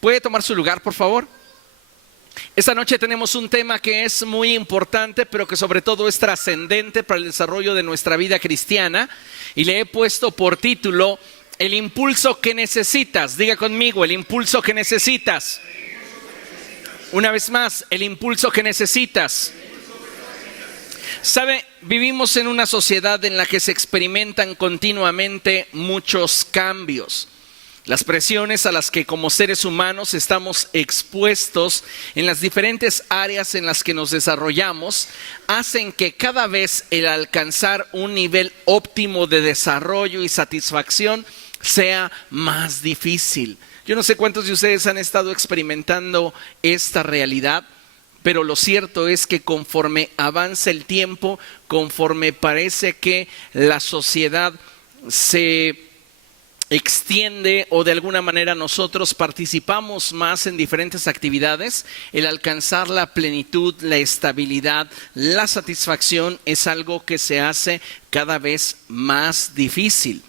¿Puede tomar su lugar, por favor? Esta noche tenemos un tema que es muy importante, pero que sobre todo es trascendente para el desarrollo de nuestra vida cristiana. Y le he puesto por título, el impulso que necesitas. Diga conmigo, el impulso que necesitas. Una vez más, el impulso que necesitas. ¿Sabe? Vivimos en una sociedad en la que se experimentan continuamente muchos cambios. Las presiones a las que como seres humanos estamos expuestos en las diferentes áreas en las que nos desarrollamos hacen que cada vez el alcanzar un nivel óptimo de desarrollo y satisfacción sea más difícil. Yo no sé cuántos de ustedes han estado experimentando esta realidad, pero lo cierto es que conforme avanza el tiempo, conforme parece que la sociedad se extiende o de alguna manera nosotros participamos más en diferentes actividades, el alcanzar la plenitud, la estabilidad, la satisfacción es algo que se hace cada vez más difícil.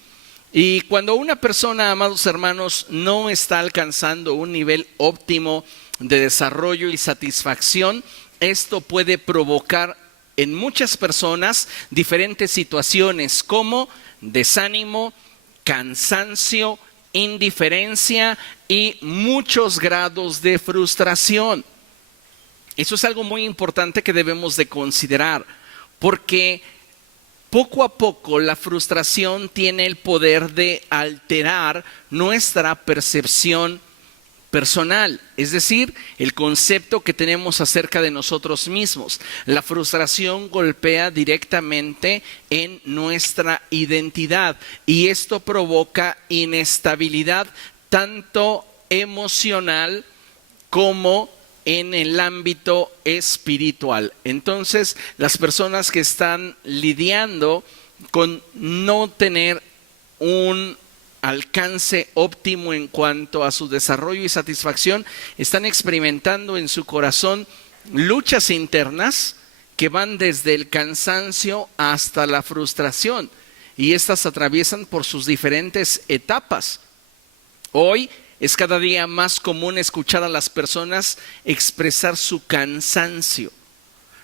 Y cuando una persona, amados hermanos, no está alcanzando un nivel óptimo de desarrollo y satisfacción, esto puede provocar en muchas personas diferentes situaciones como desánimo, cansancio, indiferencia y muchos grados de frustración. Eso es algo muy importante que debemos de considerar, porque poco a poco la frustración tiene el poder de alterar nuestra percepción personal, es decir, el concepto que tenemos acerca de nosotros mismos. La frustración golpea directamente en nuestra identidad y esto provoca inestabilidad tanto emocional como en el ámbito espiritual. Entonces, las personas que están lidiando con no tener un alcance óptimo en cuanto a su desarrollo y satisfacción, están experimentando en su corazón luchas internas que van desde el cansancio hasta la frustración, y estas atraviesan por sus diferentes etapas. Hoy es cada día más común escuchar a las personas expresar su cansancio.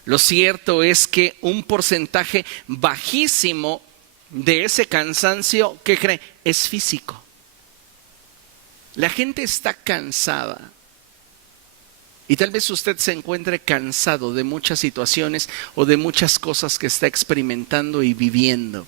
Lo cierto es que un porcentaje bajísimo de ese cansancio, ¿qué cree? Es físico. La gente está cansada. Y tal vez usted se encuentre cansado de muchas situaciones o de muchas cosas que está experimentando y viviendo.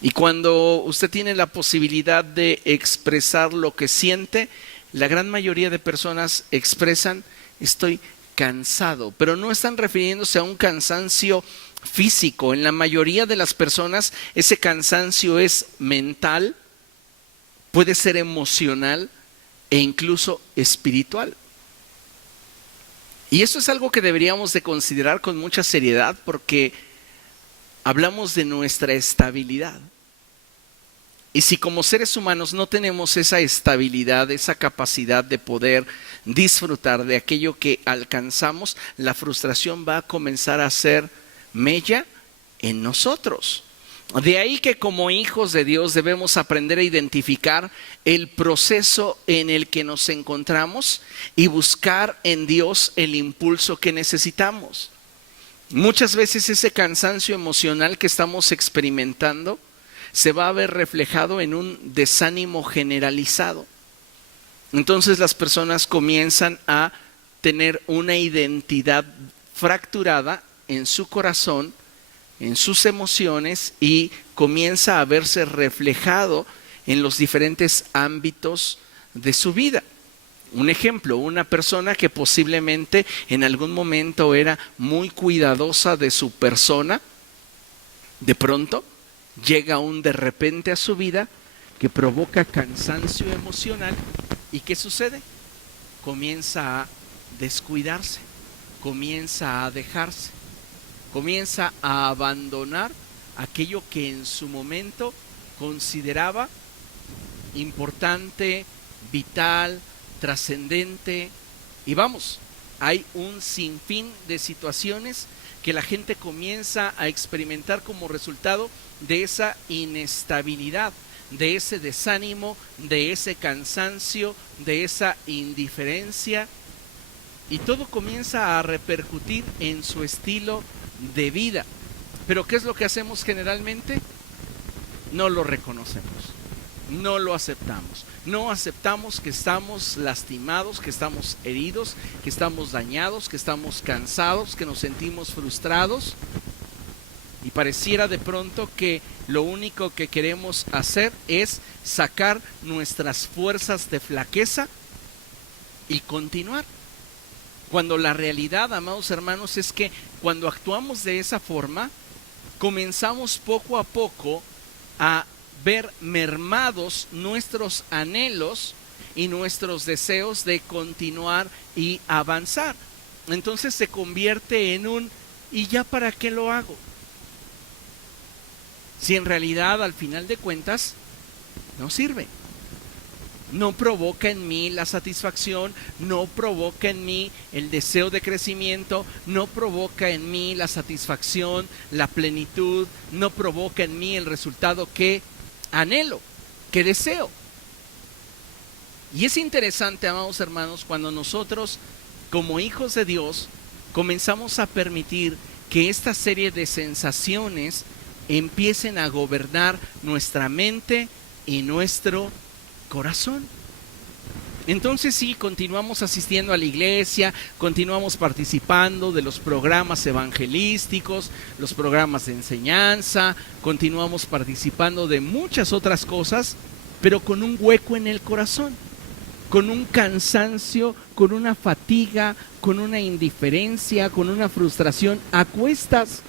Y cuando usted tiene la posibilidad de expresar lo que siente, la gran mayoría de personas expresan, estoy cansado, pero no están refiriéndose a un cansancio físico. En la mayoría de las personas ese cansancio es mental, puede ser emocional e incluso espiritual. Y eso es algo que deberíamos de considerar con mucha seriedad, porque hablamos de nuestra estabilidad. Y si como seres humanos no tenemos esa estabilidad, esa capacidad de poder disfrutar de aquello que alcanzamos, la frustración va a comenzar a ser mella en nosotros. De ahí que como hijos de Dios debemos aprender a identificar el proceso en el que nos encontramos y buscar en Dios el impulso que necesitamos. Muchas veces ese cansancio emocional que estamos experimentando se va a ver reflejado en un desánimo generalizado. Entonces las personas comienzan a tener una identidad fracturada en su corazón, en sus emociones, y comienza a verse reflejado en los diferentes ámbitos de su vida. Un ejemplo, una persona que posiblemente en algún momento era muy cuidadosa de su persona, de pronto llega un de repente a su vida que provoca cansancio emocional. ¿Y qué sucede? Comienza a descuidarse, comienza a dejarse, comienza a abandonar aquello que en su momento consideraba importante, vital, trascendente. Y vamos, hay un sinfín de situaciones que la gente comienza a experimentar como resultado de esa inestabilidad, de ese desánimo, de ese cansancio, de esa indiferencia, y todo comienza a repercutir en su estilo de vida. Pero ¿qué es lo que hacemos generalmente? No lo reconocemos, no lo aceptamos. No aceptamos que estamos lastimados, que estamos heridos, que estamos dañados, que estamos cansados, que nos sentimos frustrados. Y pareciera de pronto que lo único que queremos hacer es sacar nuestras fuerzas de flaqueza y continuar. Cuando la realidad, amados hermanos, es que cuando actuamos de esa forma, comenzamos poco a poco a ver mermados nuestros anhelos y nuestros deseos de continuar y avanzar. Entonces se convierte en un ¿y ya para qué lo hago? Si en realidad al final de cuentas no sirve. No provoca en mí la satisfacción, no provoca en mí el deseo de crecimiento, no provoca en mí la satisfacción, la plenitud, no provoca en mí el resultado que anhelo, que deseo. Y es interesante, amados hermanos, cuando nosotros, como hijos de Dios, comenzamos a permitir que esta serie de sensaciones empiecen a gobernar nuestra mente y nuestro corazón. Entonces sí, continuamos asistiendo a la iglesia, continuamos participando de los programas evangelísticos, los programas de enseñanza, continuamos participando de muchas otras cosas, pero con un hueco en el corazón, con un cansancio, con una fatiga, con una indiferencia, con una frustración a cuestas.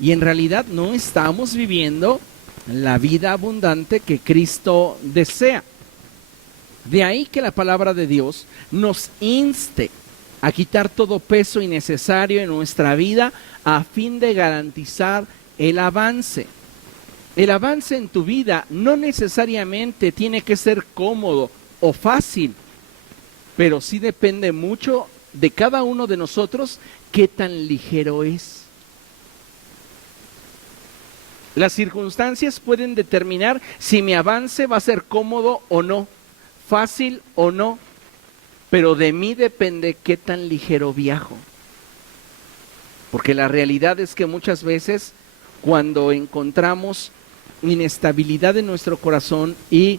Y en realidad no estamos viviendo la vida abundante que Cristo desea. De ahí que la palabra de Dios nos inste a quitar todo peso innecesario en nuestra vida a fin de garantizar el avance. El avance en tu vida no necesariamente tiene que ser cómodo o fácil, pero sí depende mucho de cada uno de nosotros qué tan ligero es. Las circunstancias pueden determinar si mi avance va a ser cómodo o no, fácil o no, pero de mí depende qué tan ligero viajo. Porque la realidad es que muchas veces cuando encontramos inestabilidad en nuestro corazón y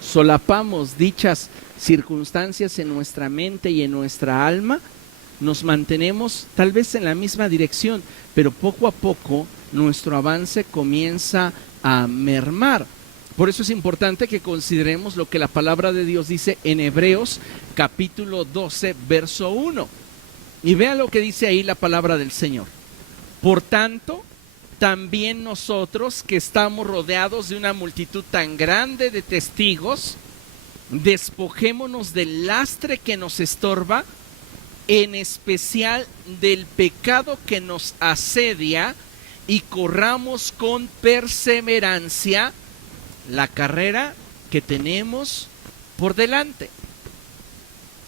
solapamos dichas circunstancias en nuestra mente y en nuestra alma, nos mantenemos tal vez en la misma dirección, pero poco a poco nuestro avance comienza a mermar. Por eso es importante que consideremos lo que la palabra de Dios dice en Hebreos capítulo 12, verso 1. Y vean lo que dice ahí la palabra del Señor. Por tanto, también nosotros que estamos rodeados de una multitud tan grande de testigos, despojémonos del lastre que nos estorba, en especial del pecado que nos asedia, y corramos con perseverancia la carrera que tenemos por delante.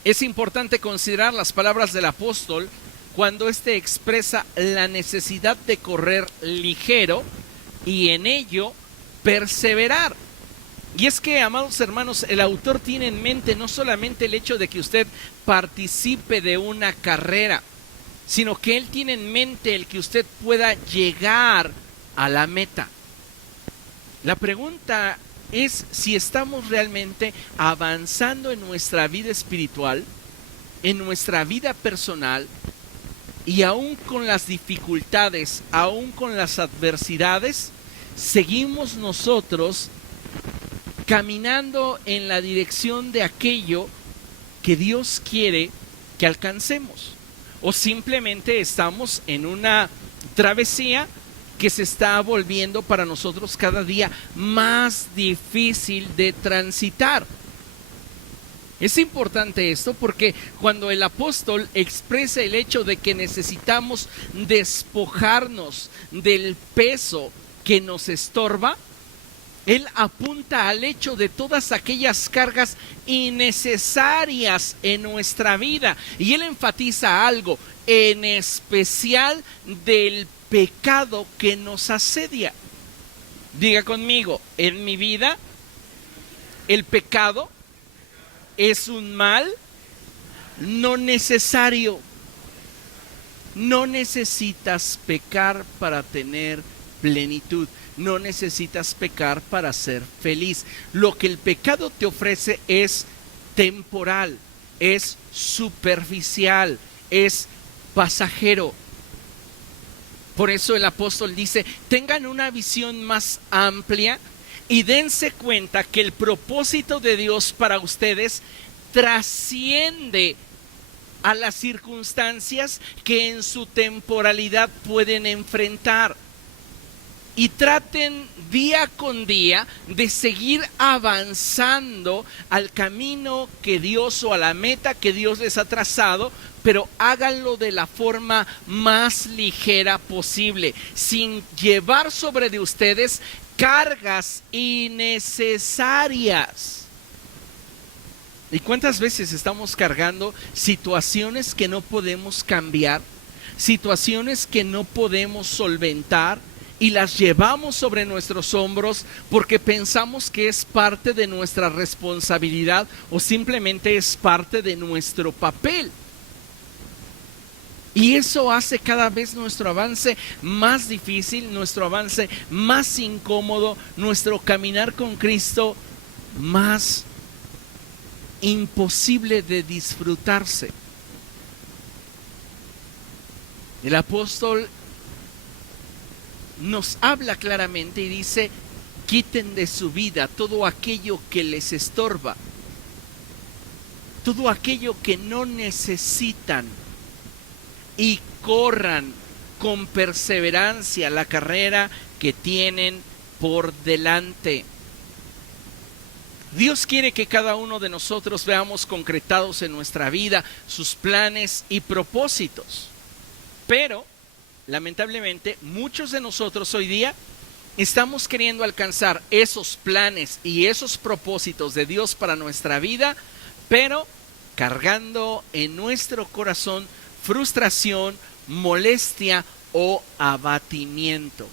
Es importante considerar las palabras del apóstol cuando éste expresa la necesidad de correr ligero y en ello perseverar. Y es que, amados hermanos, el autor tiene en mente no solamente el hecho de que usted participe de una carrera, sino que él tiene en mente el que usted pueda llegar a la meta. La pregunta es si estamos realmente avanzando en nuestra vida espiritual, en nuestra vida personal, y aún con las dificultades, aún con las adversidades, seguimos nosotros caminando en la dirección de aquello que Dios quiere que alcancemos. O simplemente estamos en una travesía que se está volviendo para nosotros cada día más difícil de transitar. Es importante esto porque cuando el apóstol expresa el hecho de que necesitamos despojarnos del peso que nos estorba, él apunta al hecho de todas aquellas cargas innecesarias en nuestra vida. Y él enfatiza algo, en especial del pecado que nos asedia. Diga conmigo, en mi vida el pecado es un mal no necesario. No necesitas pecar para tener plenitud. No necesitas pecar para ser feliz. Lo que el pecado te ofrece es temporal, es superficial, es pasajero. Por eso el apóstol dice, tengan una visión más amplia y dense cuenta que el propósito de Dios para ustedes trasciende a las circunstancias que en su temporalidad pueden enfrentar. Y traten día con día de seguir avanzando al camino que Dios o a la meta que Dios les ha trazado, pero háganlo de la forma más ligera posible, sin llevar sobre de ustedes cargas innecesarias. ¿Y cuántas veces estamos cargando situaciones que no podemos cambiar, situaciones que no podemos solventar y las llevamos sobre nuestros hombros porque pensamos que es parte de nuestra responsabilidad o simplemente es parte de nuestro papel? Y eso hace cada vez nuestro avance más difícil, nuestro avance más incómodo, nuestro caminar con Cristo más imposible de disfrutarse. El apóstol nos habla claramente y dice, quiten de su vida todo aquello que les estorba, todo aquello que no necesitan, y corran con perseverancia la carrera que tienen por delante. Dios quiere que cada uno de nosotros veamos concretados en nuestra vida sus planes y propósitos. Pero, lamentablemente, muchos de nosotros hoy día estamos queriendo alcanzar esos planes y esos propósitos de Dios para nuestra vida, pero cargando en nuestro corazón frustración, molestia o abatimiento,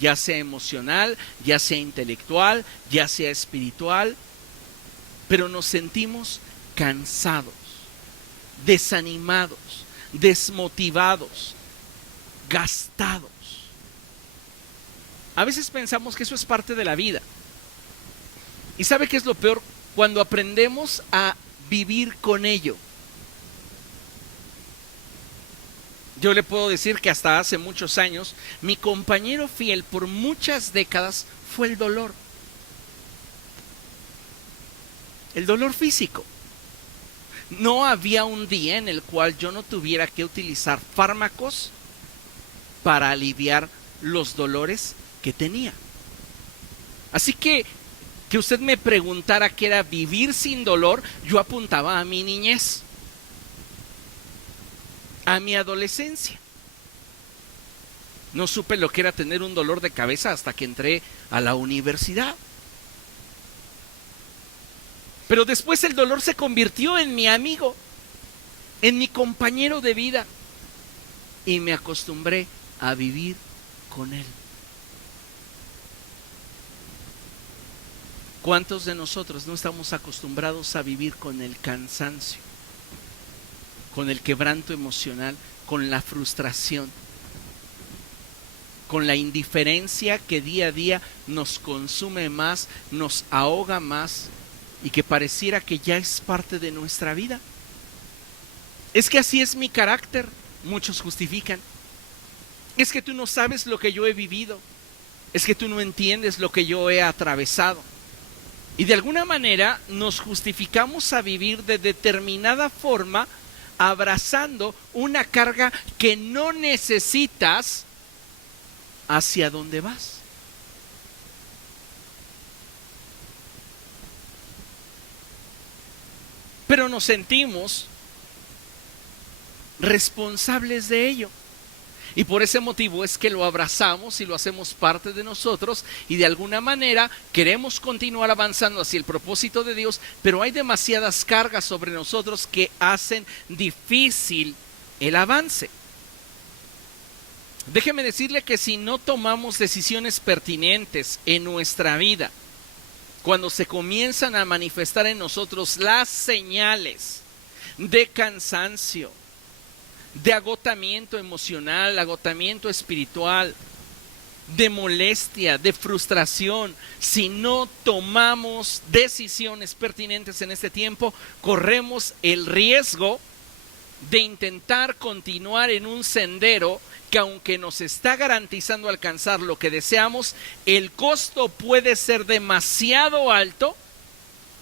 ya sea emocional, ya sea intelectual, ya sea espiritual. Pero nos sentimos cansados, desanimados, desmotivados, gastados. A veces pensamos que eso es parte de la vida. ¿Y sabe qué es lo peor? Cuando aprendemos a vivir con ello. Yo le puedo decir que hasta hace muchos años, mi compañero fiel por muchas décadas fue el dolor. El dolor físico. No había un día en el cual yo no tuviera que utilizar fármacos para aliviar los dolores que tenía. Así que usted me preguntara qué era vivir sin dolor, yo apuntaba a mi niñez, a mi adolescencia. No supe lo que era tener un dolor de cabeza hasta que entré a la universidad. Pero después el dolor se convirtió en mi amigo, en mi compañero de vida, y me acostumbré a vivir con él. ¿Cuántos de nosotros no estamos acostumbrados a vivir con el cansancio, con el quebranto emocional, con la frustración, con la indiferencia que día a día nos consume más, nos ahoga más y que pareciera que ya es parte de nuestra vida? Es que así es mi carácter, muchos justifican. Es que tú no sabes lo que yo he vivido, es que tú no entiendes lo que yo he atravesado. Y de alguna manera nos justificamos a vivir de determinada forma, abrazando una carga que no necesitas hacia dónde vas. Pero nos sentimos responsables de ello. Y por ese motivo es que lo abrazamos y lo hacemos parte de nosotros y de alguna manera queremos continuar avanzando hacia el propósito de Dios, pero hay demasiadas cargas sobre nosotros que hacen difícil el avance. Déjeme decirle que si no tomamos decisiones pertinentes en nuestra vida, cuando se comienzan a manifestar en nosotros las señales de cansancio, de agotamiento emocional, agotamiento espiritual, de molestia, de frustración, si no tomamos decisiones pertinentes en este tiempo, corremos el riesgo de intentar continuar en un sendero que, aunque nos está garantizando alcanzar lo que deseamos, el costo puede ser demasiado alto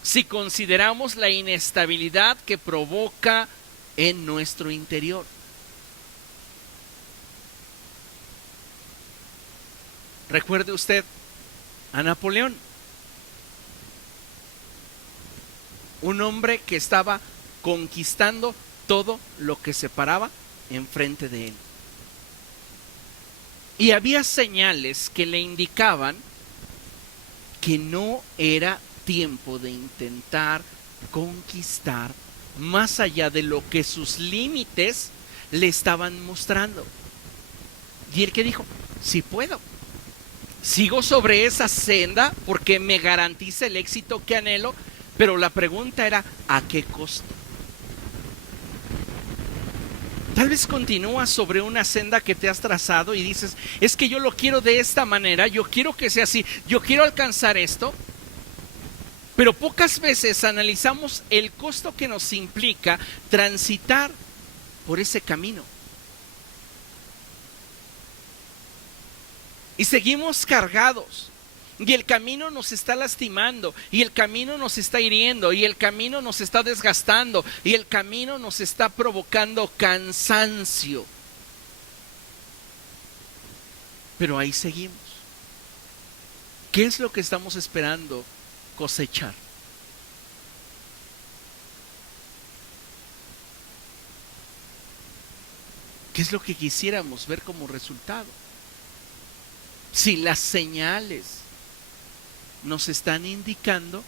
si consideramos la inestabilidad que provoca en nuestro interior. Recuerde usted a Napoleón, un hombre que estaba conquistando todo lo que se paraba enfrente de él. Y había señales que le indicaban que no era tiempo de intentar conquistar más allá de lo que sus límites le estaban mostrando. Y él que dijo, sí puedo. Sigo sobre esa senda porque me garantiza el éxito que anhelo, pero la pregunta era, ¿a qué costo? Tal vez continúas sobre una senda que te has trazado y dices, es que yo lo quiero de esta manera, yo quiero que sea así, yo quiero alcanzar esto, pero pocas veces analizamos el costo que nos implica transitar por ese camino. Y seguimos cargados, y el camino nos está lastimando, y el camino nos está hiriendo, y el camino nos está desgastando, y el camino nos está provocando cansancio. Pero ahí seguimos. ¿Qué es lo que estamos esperando cosechar? ¿Qué es lo que quisiéramos ver como resultado? Si las señales nos están indicando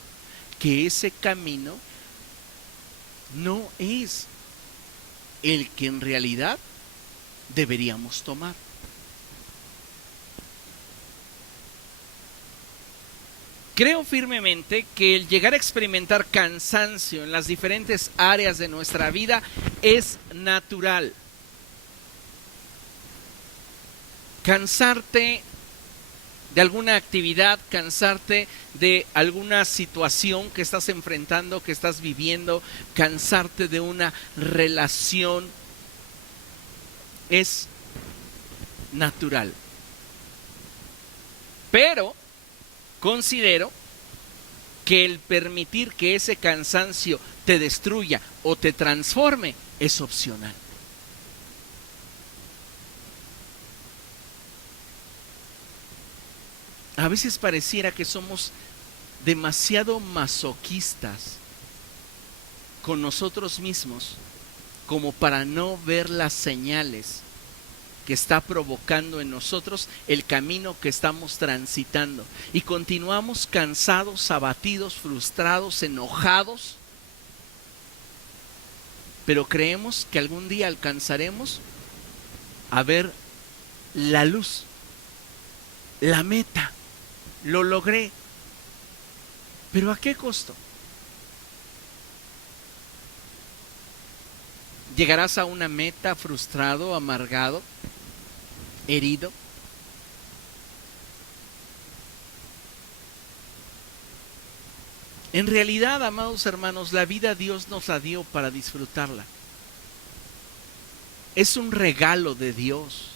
que ese camino no es el que en realidad deberíamos tomar. Creo firmemente que el llegar a experimentar cansancio en las diferentes áreas de nuestra vida es natural. Cansarte de alguna actividad, cansarte de alguna situación que estás enfrentando, que estás viviendo, cansarte de una relación, es natural. Pero considero que el permitir que ese cansancio te destruya o te transforme es opcional. A veces pareciera que somos demasiado masoquistas con nosotros mismos como para no ver las señales que está provocando en nosotros el camino que estamos transitando. Y continuamos cansados, abatidos, frustrados, enojados, pero creemos que algún día alcanzaremos a ver la luz, la meta. Lo logré, pero ¿a qué costo? ¿Llegarás a una meta frustrado, amargado, herido? En realidad, amados hermanos, la vida Dios nos la dio para disfrutarla. Es un regalo de Dios,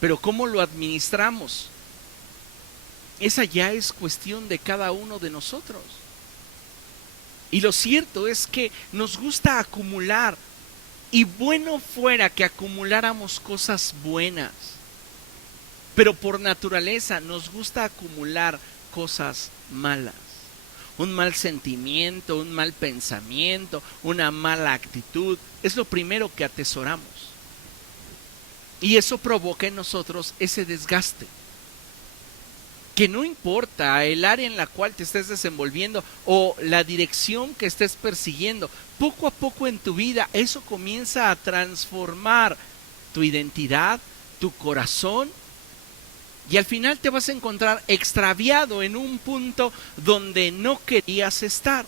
pero ¿cómo lo administramos? Esa ya es cuestión de cada uno de nosotros. Y lo cierto es que nos gusta acumular, y bueno fuera que acumuláramos cosas buenas, pero por naturaleza nos gusta acumular cosas malas. Un mal sentimiento, un mal pensamiento, una mala actitud, es lo primero que atesoramos. Y eso provoca en nosotros ese desgaste. Que no importa el área en la cual te estés desenvolviendo o la dirección que estés persiguiendo, poco a poco en tu vida eso comienza a transformar tu identidad, tu corazón, y al final te vas a encontrar extraviado en un punto donde no querías estar.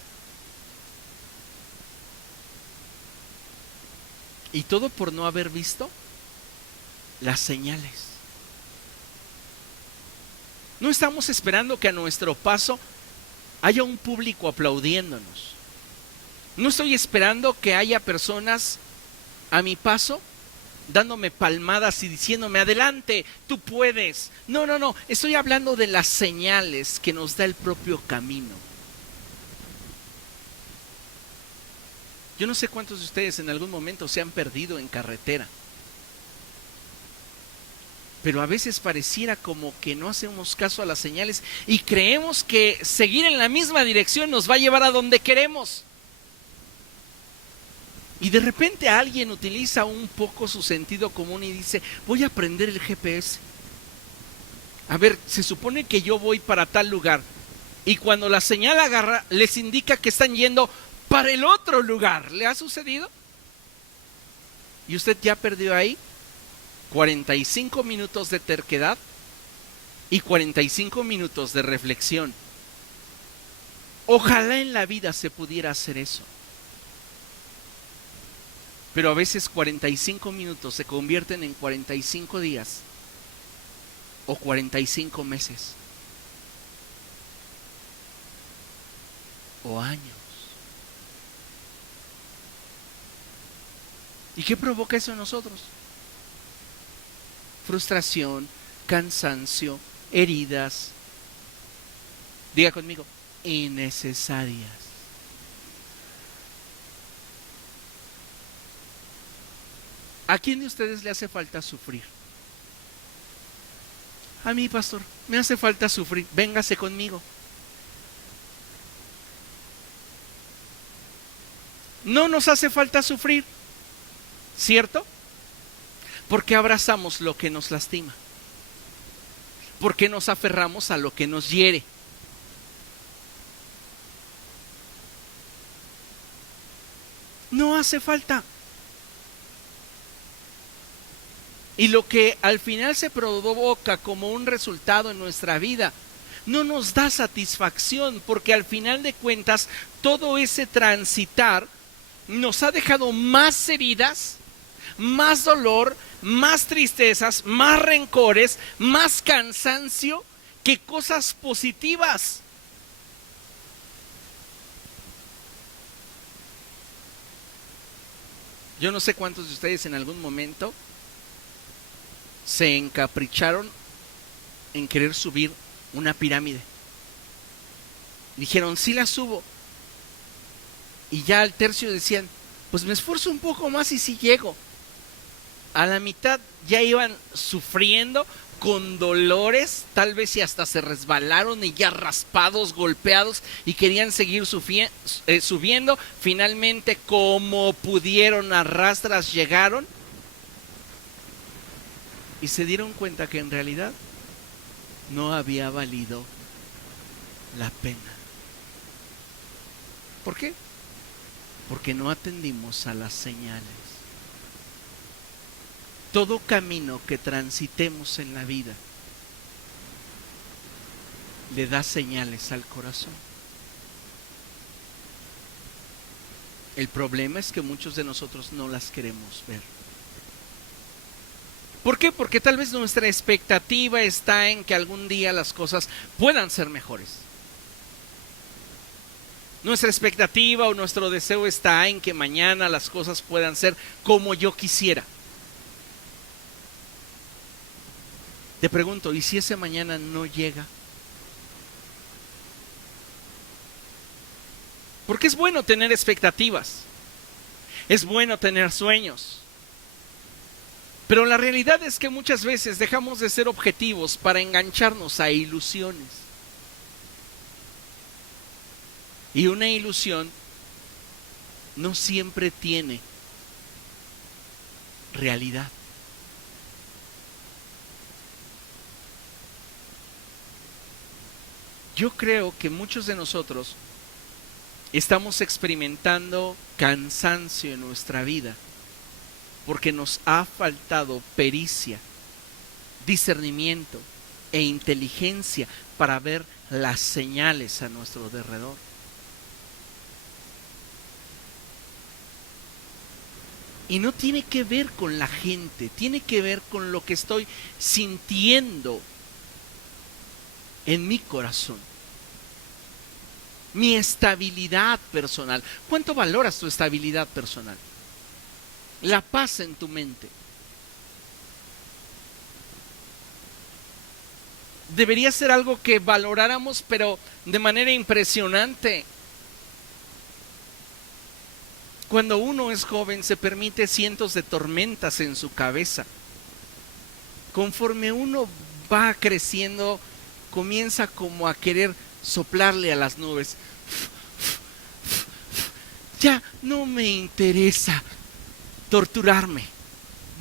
Y todo por no haber visto las señales. No estamos esperando que a nuestro paso haya un público aplaudiéndonos. No estoy esperando que haya personas a mi paso dándome palmadas y diciéndome, adelante, tú puedes. No, no, no, estoy hablando de las señales que nos da el propio camino. Yo no sé cuántos de ustedes en algún momento se han perdido en carretera, pero a veces pareciera como que no hacemos caso a las señales y creemos que seguir en la misma dirección nos va a llevar a donde queremos. Y de repente alguien utiliza un poco su sentido común y dice, voy a prender el GPS. A ver, se supone que yo voy para tal lugar. Y cuando la señal agarra, les indica que están yendo para el otro lugar. ¿Le ha sucedido? Y usted ya perdió ahí 45 minutos de terquedad y 45 minutos de reflexión. Ojalá en la vida se pudiera hacer eso. Pero a veces 45 minutos se convierten en 45 días o 45 meses o años. ¿Y qué provoca eso en nosotros? Frustración, cansancio, heridas. Diga conmigo, innecesarias. ¿A quién de ustedes le hace falta sufrir? A mí, pastor, me hace falta sufrir. Véngase conmigo. No nos hace falta sufrir, ¿cierto? Porque abrazamos lo que nos lastima. Porque nos aferramos a lo que nos hiere. No hace falta. Y lo que al final se provoca como un resultado en nuestra vida no nos da satisfacción, porque al final de cuentas todo ese transitar nos ha dejado más heridas, más dolor, más tristezas, más rencores, más cansancio que cosas positivas. Yo no sé cuántos de ustedes en algún momento se encapricharon en querer subir una pirámide. Dijeron, sí la subo. Y ya al tercio decían, pues me esfuerzo un poco más y sí llego. A la mitad ya iban sufriendo con dolores, tal vez y hasta se resbalaron y ya raspados, golpeados, y querían seguir subiendo. Finalmente, como pudieron, a rastras llegaron. Y se dieron cuenta que en realidad no había valido la pena. ¿Por qué? Porque no atendimos a las señales. Todo camino que transitemos en la vida le da señales al corazón. El problema es que muchos de nosotros no las queremos ver. ¿Por qué? Porque tal vez nuestra expectativa está en que algún día las cosas puedan ser mejores. Nuestra expectativa o nuestro deseo está en que mañana las cosas puedan ser como yo quisiera. Te pregunto, ¿y si ese mañana no llega? Porque es bueno tener expectativas, es bueno tener sueños. Pero la realidad es que muchas veces dejamos de ser objetivos para engancharnos a ilusiones. Y una ilusión no siempre tiene realidad. Yo creo que muchos de nosotros estamos experimentando cansancio en nuestra vida porque nos ha faltado pericia discernimiento e inteligencia para ver las señales a nuestro derredor. Y no tiene que ver con la gente, tiene que ver con lo que estoy sintiendo en mi corazón. Mi estabilidad personal. ¿Cuánto valoras tu estabilidad personal? La paz en tu mente. Debería ser algo que valoráramos, pero de manera impresionante. Cuando uno es joven se permite cientos de tormentas en su cabeza. Conforme uno va creciendo, comienza como a querer soplarle a las nubes. Ya no me interesa torturarme.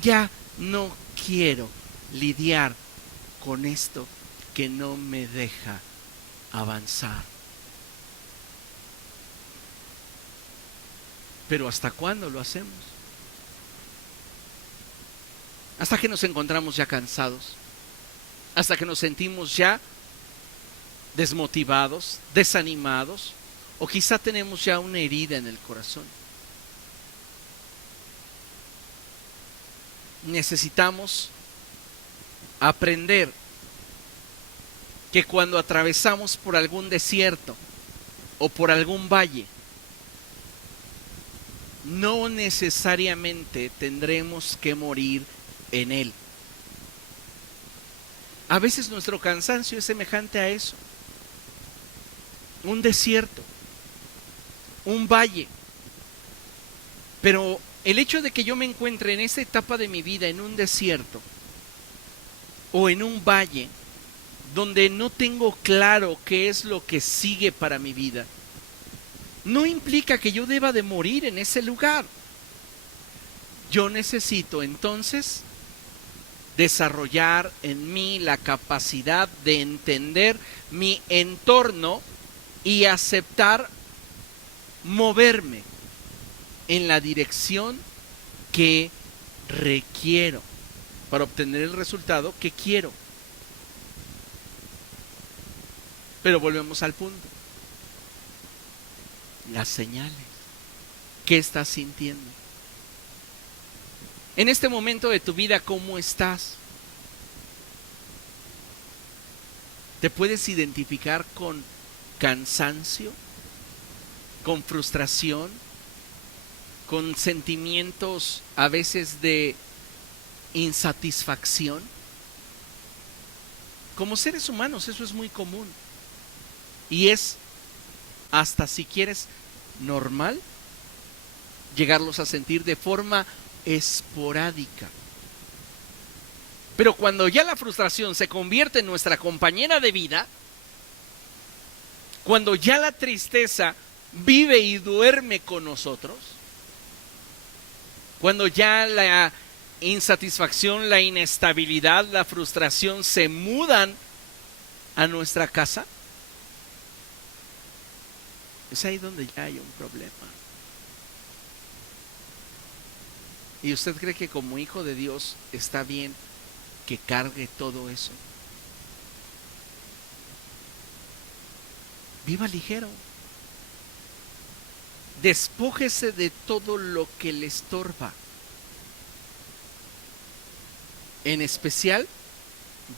Ya no quiero lidiar con esto que no me deja avanzar. Pero ¿hasta cuándo lo hacemos? Hasta que nos encontramos ya cansados, hasta que nos sentimos ya desmotivados, desanimados, o quizá tenemos ya una herida en el corazón. Necesitamos aprender que cuando atravesamos por algún desierto o por algún valle, no necesariamente tendremos que morir en él. A veces nuestro cansancio es semejante a eso. Un desierto, un valle. Pero el hecho de que yo me encuentre en esta etapa de mi vida, en un desierto o en un valle, donde no tengo claro qué es lo que sigue para mi vida, no implica que yo deba de morir en ese lugar. Yo necesito entonces desarrollar en mí la capacidad de entender mi entorno y aceptar moverme en la dirección que requiero para obtener el resultado que quiero. Pero volvemos al punto. Las señales. ¿Qué estás sintiendo? En este momento de tu vida, ¿cómo estás? ¿Te puedes identificar con cansancio? ¿Con frustración? ¿Con sentimientos a veces de insatisfacción? Como seres humanos eso es muy común. Y es, hasta si quieres, normal llegarlos a sentir de forma esporádica. Pero cuando ya la frustración se convierte en nuestra compañera de vida, cuando ya la tristeza vive y duerme con nosotros, cuando ya la insatisfacción, la inestabilidad, la frustración se mudan a nuestra casa, es ahí donde ya hay un problema. ¿Y usted cree que como hijo de Dios está bien que cargue todo eso? Viva ligero. Despójese de todo lo que le estorba. En especial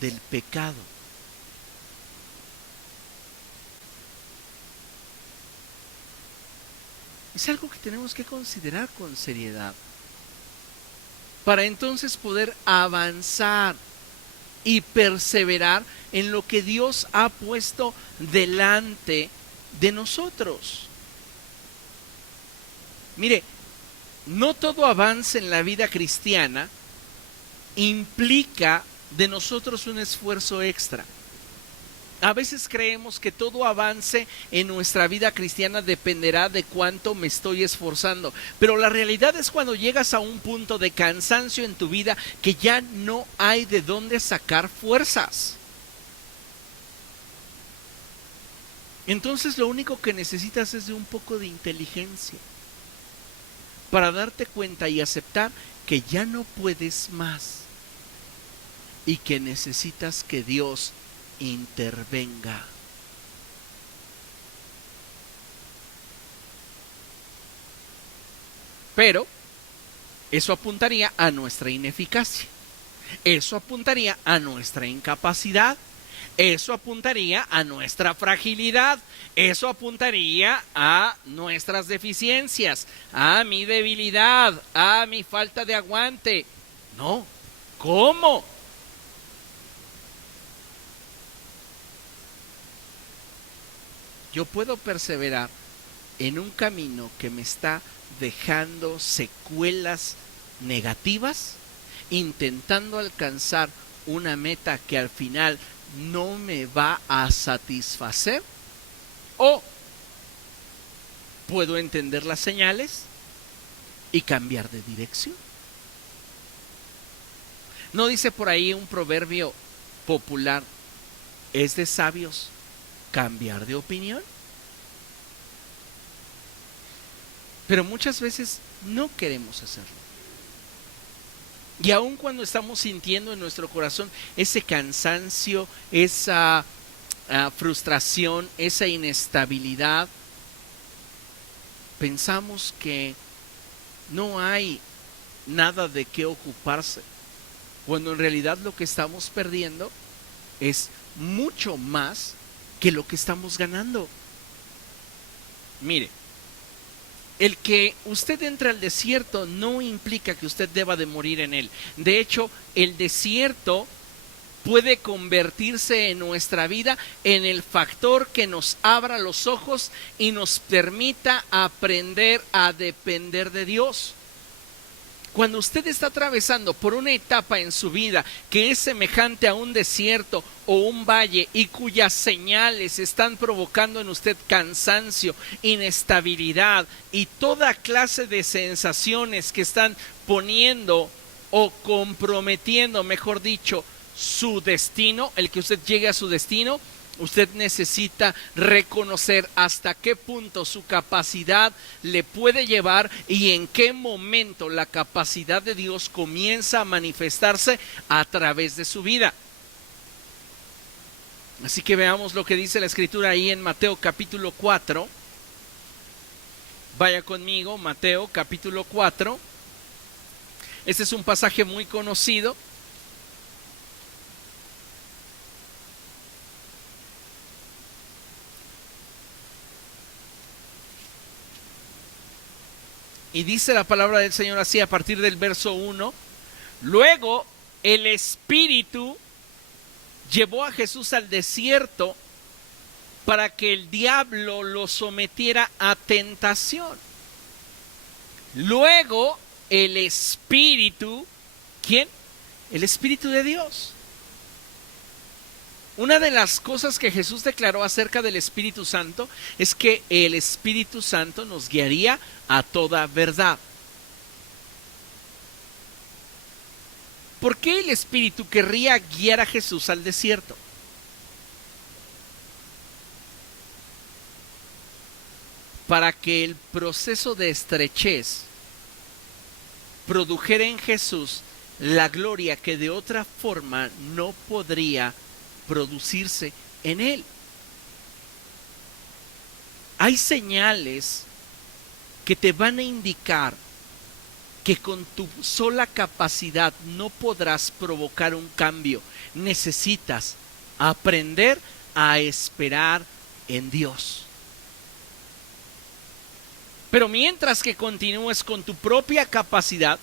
del pecado. Es algo que tenemos que considerar con seriedad, para entonces poder avanzar y perseverar en lo que Dios ha puesto delante de nosotros. Mire, no todo avance en la vida cristiana implica de nosotros un esfuerzo extra. A veces creemos que todo avance en nuestra vida cristiana dependerá de cuánto me estoy esforzando. Pero la realidad es cuando llegas a un punto de cansancio en tu vida que ya no hay de dónde sacar fuerzas. Entonces lo único que necesitas es de un poco de inteligencia para darte cuenta y aceptar que ya no puedes más. y que necesitas que Dios intervenga. Pero eso apuntaría a nuestra ineficacia. Eso apuntaría a nuestra incapacidad. Eso apuntaría a nuestra fragilidad. Eso apuntaría a nuestras deficiencias, a mi debilidad, a mi falta de aguante. No, ¿cómo? Yo puedo perseverar en un camino que me está dejando secuelas negativas, intentando alcanzar una meta que al final no me va a satisfacer, o puedo entender las señales y cambiar de dirección. ¿No dice por ahí un proverbio popular, es de sabios cambiar de opinión? Pero muchas veces no queremos hacerlo. Y aun cuando estamos sintiendo en nuestro corazón ese cansancio, esa frustración, esa inestabilidad, pensamos que no hay nada de qué ocuparse, cuando en realidad lo que estamos perdiendo es mucho más que lo que estamos ganando. Mire, el que usted entre al desierto no implica que usted deba de morir en él. De hecho, el desierto puede convertirse en nuestra vida en el factor que nos abra los ojos y nos permita aprender a depender de Dios. Cuando usted está atravesando por una etapa en su vida que es semejante a un desierto o un valle y cuyas señales están provocando en usted cansancio, inestabilidad y toda clase de sensaciones que están poniendo o comprometiendo, mejor dicho, su destino, el que usted llegue a su destino, usted necesita reconocer hasta qué punto su capacidad le puede llevar y en qué momento la capacidad de Dios comienza a manifestarse a través de su vida. Así que veamos lo que dice la Escritura ahí en Mateo capítulo 4. Vaya conmigo, Mateo capítulo 4. Este es un pasaje muy conocido. Y dice la palabra del Señor así a partir del verso 1. Luego el Espíritu llevó a Jesús al desierto para que el diablo lo sometiera a tentación. Luego el Espíritu, ¿quién? El Espíritu de Dios. Una de las cosas que Jesús declaró acerca del Espíritu Santo es que el Espíritu Santo nos guiaría a toda verdad. ¿Por qué el Espíritu querría guiar a Jesús al desierto? Para que el proceso de estrechez produjera en Jesús la gloria que de otra forma no podría producirse en él. Hay señales que te van a indicar que con tu sola capacidad no podrás provocar un cambio. Necesitas aprender a esperar en Dios. Pero mientras que continúes con tu propia capacidad,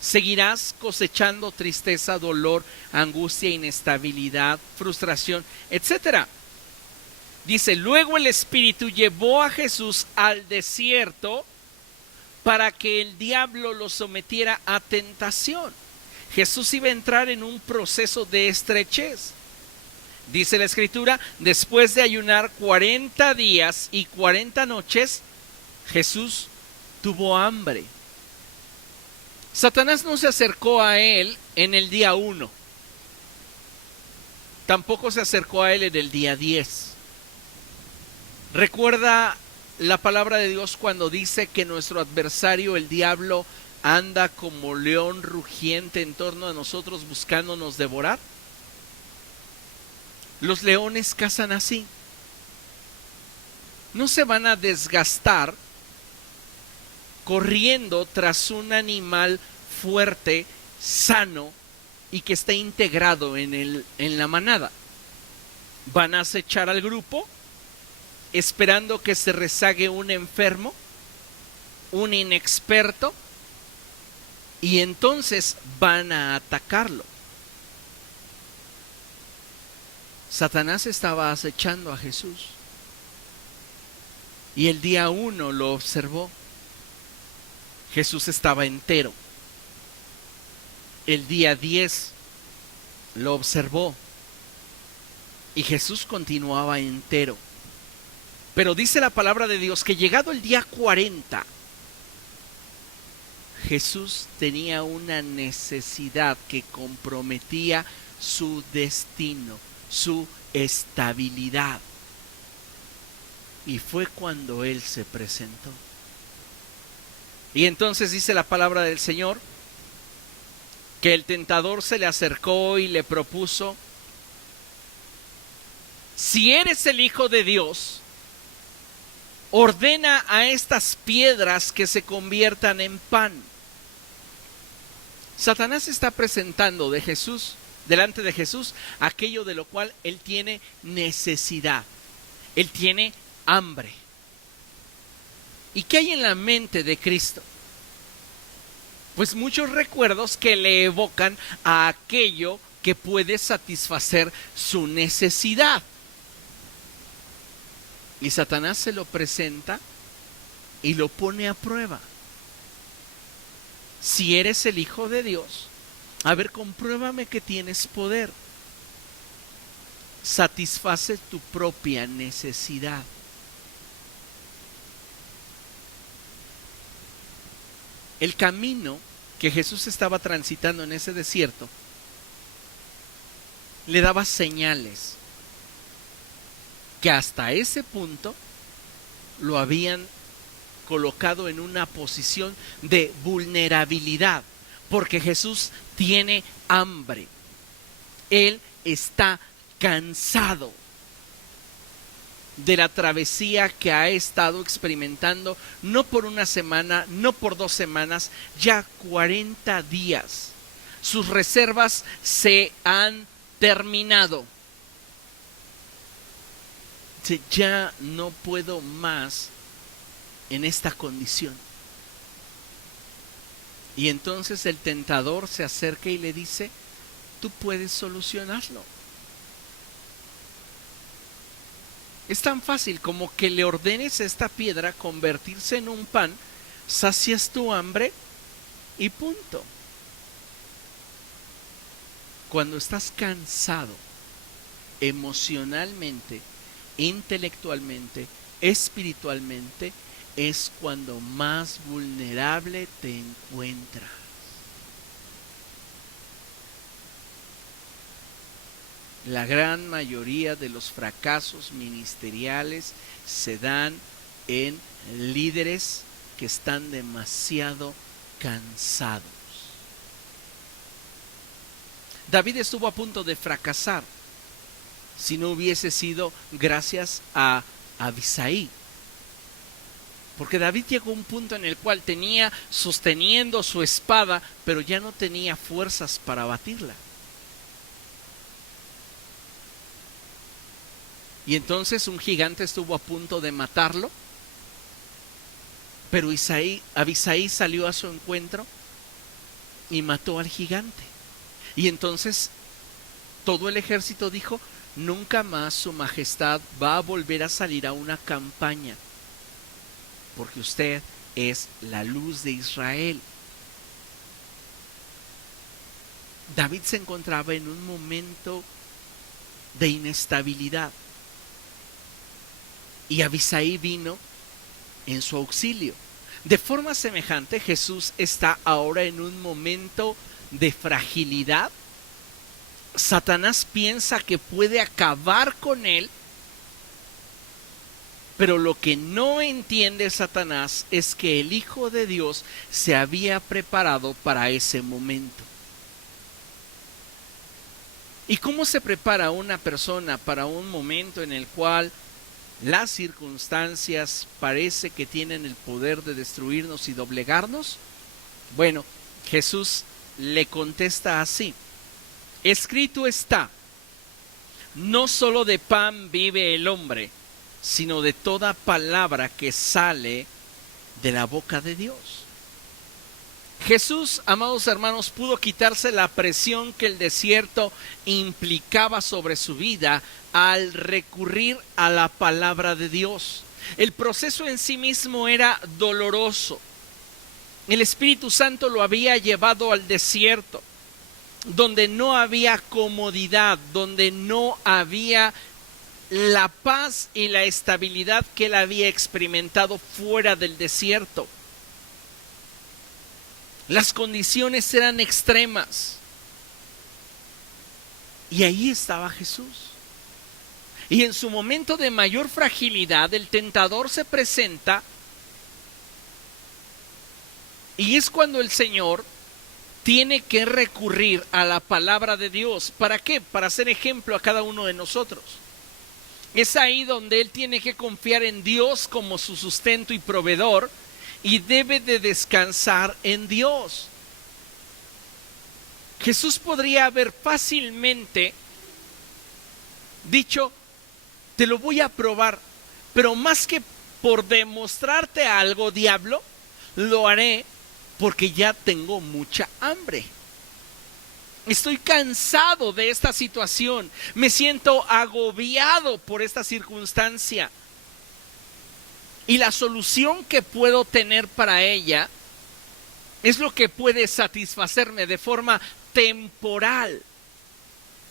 seguirás cosechando tristeza, dolor, angustia, inestabilidad, frustración, etc. Dice, luego el Espíritu llevó a Jesús al desierto para que el diablo lo sometiera a tentación. Jesús iba a entrar en un proceso de estrechez. Dice la Escritura, después de ayunar 40 días y 40 noches, Jesús tuvo hambre. Satanás no se acercó a él en el día 1. Tampoco se acercó a él en el día 10. Recuerda la palabra de Dios cuando dice que nuestro adversario, el diablo, anda como león rugiente en torno a nosotros buscándonos devorar? Los leones cazan así. No se van a desgastar corriendo tras un animal fuerte, sano y que esté integrado en la manada. Van a acechar al grupo esperando que se rezague un enfermo, un inexperto, y entonces van a atacarlo. Satanás estaba acechando a Jesús y el día 1 lo observó. Jesús estaba entero. El día 10 lo observó y Jesús continuaba entero. Pero dice la palabra de Dios que llegado el día 40, Jesús tenía una necesidad que comprometía su destino, su estabilidad. Y fue cuando Él se presentó. Y entonces dice la palabra del Señor que el tentador se le acercó y le propuso: si eres el Hijo de Dios, ordena a estas piedras que se conviertan en pan. Satanás está presentando delante de Jesús aquello de lo cual él tiene necesidad. Él tiene hambre. ¿Y qué hay en la mente de Cristo? Pues muchos recuerdos que le evocan a aquello que puede satisfacer su necesidad. Y Satanás se lo presenta y lo pone a prueba. Si eres el Hijo de Dios, a ver, compruébame que tienes poder. Satisface tu propia necesidad. El camino que Jesús estaba transitando en ese desierto le daba señales que hasta ese punto lo habían colocado en una posición de vulnerabilidad, porque Jesús tiene hambre. Él está cansado de la travesía que ha estado experimentando, no por una semana, no por 2 semanas, ya 40 días. Sus reservas se han terminado. Ya no puedo más en esta condición. Y entonces el tentador se acerca y le dice: tú puedes solucionarlo. Es tan fácil como que le ordenes a esta piedra convertirse en un pan, sacias tu hambre y punto. Cuando estás cansado emocionalmente, intelectualmente, espiritualmente, es cuando más vulnerable te encuentras. La gran mayoría de los fracasos ministeriales se dan en líderes que están demasiado cansados. David estuvo a punto de fracasar si no hubiese sido gracias a Abisai. Porque David llegó a un punto en el cual tenía sosteniendo su espada, pero ya no tenía fuerzas para batirla. Y entonces un gigante estuvo a punto de matarlo, pero Abisai salió a su encuentro y mató al gigante. Y entonces todo el ejército dijo: nunca más su majestad va a volver a salir a una campaña, porque usted es la luz de Israel. David se encontraba en un momento de inestabilidad y Abisai vino en su auxilio. De forma semejante, Jesús está ahora en un momento de fragilidad. Satanás piensa que puede acabar con él, Pero lo que no entiende Satanás es que el Hijo de Dios se había preparado para ese momento. ¿Y cómo se prepara una persona para un momento en el cual las circunstancias parece que tienen el poder de destruirnos y doblegarnos? Bueno, Jesús le contesta así: escrito está, no solo de pan vive el hombre, sino de toda palabra que sale de la boca de Dios. Jesús, amados hermanos, pudo quitarse la presión que el desierto implicaba sobre su vida al recurrir a la palabra de Dios. El proceso en sí mismo era doloroso. El Espíritu Santo lo había llevado al desierto, donde no había comodidad, donde no había la paz y la estabilidad que él había experimentado fuera del desierto. Las condiciones eran extremas. Y ahí estaba Jesús. Y en su momento de mayor fragilidad, el tentador se presenta. Y es cuando el Señor tiene que recurrir a la palabra de Dios. ¿Para qué? Para ser ejemplo a cada uno de nosotros. Es ahí donde él tiene que confiar en Dios como su sustento y proveedor, y debe de descansar en Dios. Jesús podría haber fácilmente dicho: te lo voy a probar, pero más que por demostrarte algo, diablo, lo haré porque ya tengo mucha hambre. Estoy cansado de esta situación, me siento agobiado por esta circunstancia. Y la solución que puedo tener para ella es lo que puede satisfacerme de forma temporal.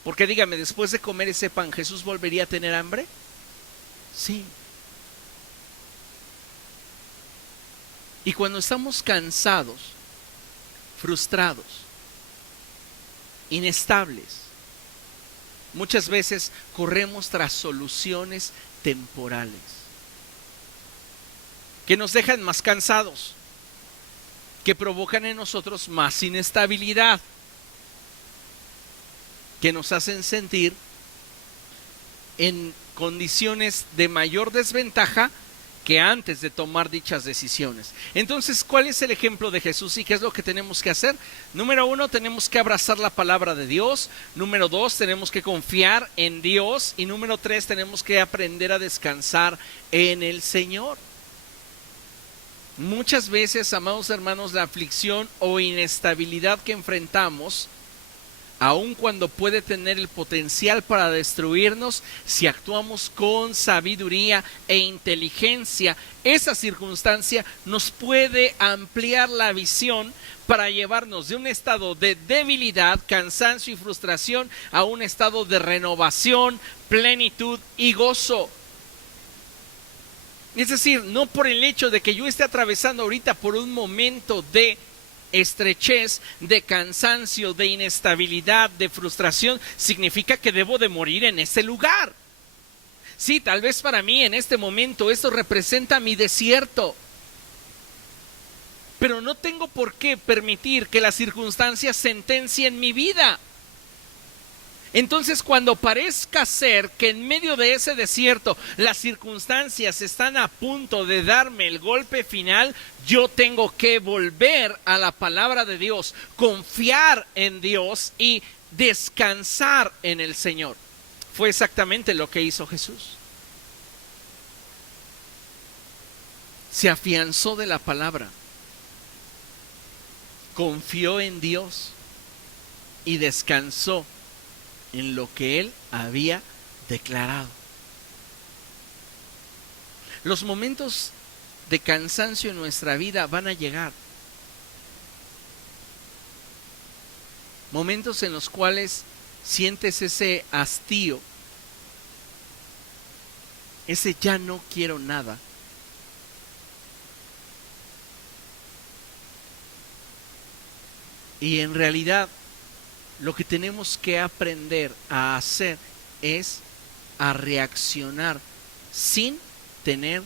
Porque dígame, después de comer ese pan, ¿Jesús volvería a tener hambre? Sí. Y cuando estamos cansados, frustrados, inestables, muchas veces corremos tras soluciones temporales que nos dejan más cansados, que provocan en nosotros más inestabilidad, que nos hacen sentir en condiciones de mayor desventaja que antes de tomar dichas decisiones. Entonces, ¿cuál es el ejemplo de Jesús y qué es lo que tenemos que hacer? Número 1, tenemos que abrazar la palabra de Dios. Número 2, tenemos que confiar en Dios. Y número 3, tenemos que aprender a descansar en el Señor. Muchas veces, amados hermanos, la aflicción o inestabilidad que enfrentamos, aun cuando puede tener el potencial para destruirnos, si actuamos con sabiduría e inteligencia, esa circunstancia nos puede ampliar la visión para llevarnos de un estado de debilidad, cansancio y frustración a un estado de renovación, plenitud y gozo. Es decir, no por el hecho de que yo esté atravesando ahorita por un momento de estrechez, de cansancio, de inestabilidad, de frustración, significa que debo de morir en ese lugar. Sí, tal vez para mí en este momento esto representa mi desierto, pero no tengo por qué permitir que las circunstancias sentencien mi vida. Entonces, cuando parezca ser que en medio de ese desierto las circunstancias están a punto de darme el golpe final, yo tengo que volver a la palabra de Dios, confiar en Dios y descansar en el Señor. Fue exactamente lo que hizo Jesús. Se afianzó de la palabra, confió en Dios y descansó en lo que él había declarado. Los momentos de cansancio en nuestra vida van a llegar. Momentos en los cuales sientes ese hastío, ese ya no quiero nada. Y en realidad lo que tenemos que aprender a hacer es a reaccionar sin tener